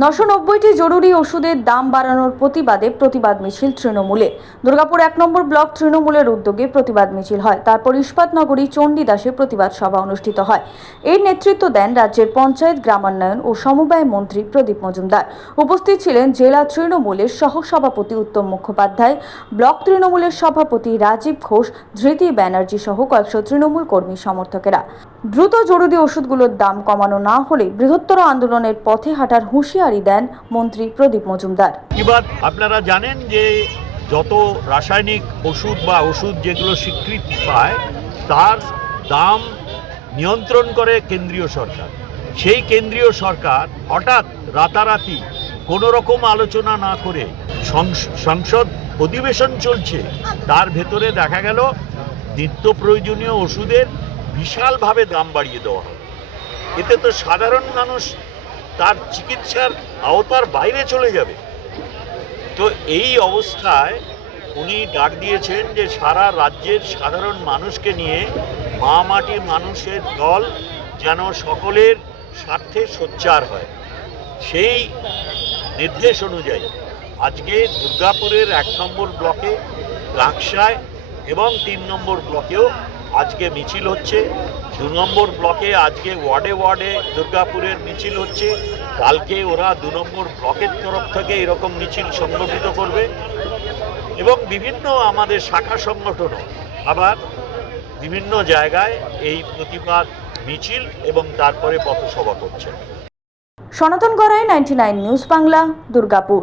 নশো নব্বইটি জরুরি ওষুধের দাম বাড়ানোর প্রতিবাদে প্রতিবাদ মিছিল তৃণমূলে। দুর্গাপুর এক নম্বর ব্লক তৃণমূলের উদ্যোগে প্রতিবাদ মিছিল হয়। তারপর ইস্পাতনগরী চণ্ডীদাসে প্রতিবাদ সভা অনুষ্ঠিত হয়। এর নেতৃত্ব দেন রাজ্যের পঞ্চায়েত গ্রামান্বয়ন ও সমবায় মন্ত্রী প্রদীপ মজুমদার। উপস্থিত ছিলেন জেলা তৃণমূলের সহসভাপতি উত্তম মুখোপাধ্যায়, ব্লক তৃণমূলের সভাপতি রাজীব ঘোষ, ধৃতি ব্যানার্জি সহ কয়েকশো তৃণমূল কর্মী সমর্থকেরা। দ্রুত জরুরি ওষুধগুলোর দাম কমানো না হলে বৃহত্তর আন্দোলনের পথে হাঁটার হুঁশিয়ারি দেন মন্ত্রী প্রদীপ মজুমদার। আপনারা জানেন যে যত রাসায়নিক ওষুধ বা ওষুধ যেগুলো স্বীকৃতি পায়, তার দাম নিয়ন্ত্রণ করে কেন্দ্রীয় সরকার। সেই কেন্দ্রীয় সরকার হঠাৎ রাতারাতি কোনো রকম আলোচনা না করে সংস- সংসদ অধিবেশন চলছে। তার ভেতরে দেখা গেল নিত্য প্রয়োজনীয় ওষুধের বিশালভাবে দাম বাড়িয়ে দেওয়া হয়। এতে তো সাধারণ মানুষ তার চিকিৎসার আওতার বাইরে চলে যাবে। তো এই অবস্থায় উনি ডাক দিয়েছেন যে সারা রাজ্যের সাধারণ মানুষকে নিয়ে মা মাটি মানুষের দল যেন সকলের স্বার্থে সোচ্চার হয়। সেই নির্দেশ অনুযায়ী আজকে দুর্গাপুরের এক নম্বর ব্লকে, লাকসায় এবং তিন নম্বর ব্লকেও আজকে মিছিল হচ্ছে। দু নম্বর ব্লকে আজকে ওয়ার্ডে ওয়ার্ডে দুর্গাপুরের মিছিল হচ্ছে। কালকে ওরা দু নম্বর ব্লকের তরফ থেকে এরকম মিছিল সংগঠিত করবে। এবং বিভিন্ন আমাদের শাখা সংগঠনও আবার বিভিন্ন জায়গায় এই প্রতিবাদ মিছিল এবং তারপরে পথসভা করছে। Sanatan Garai ninety nine news Bangla, Durgapur.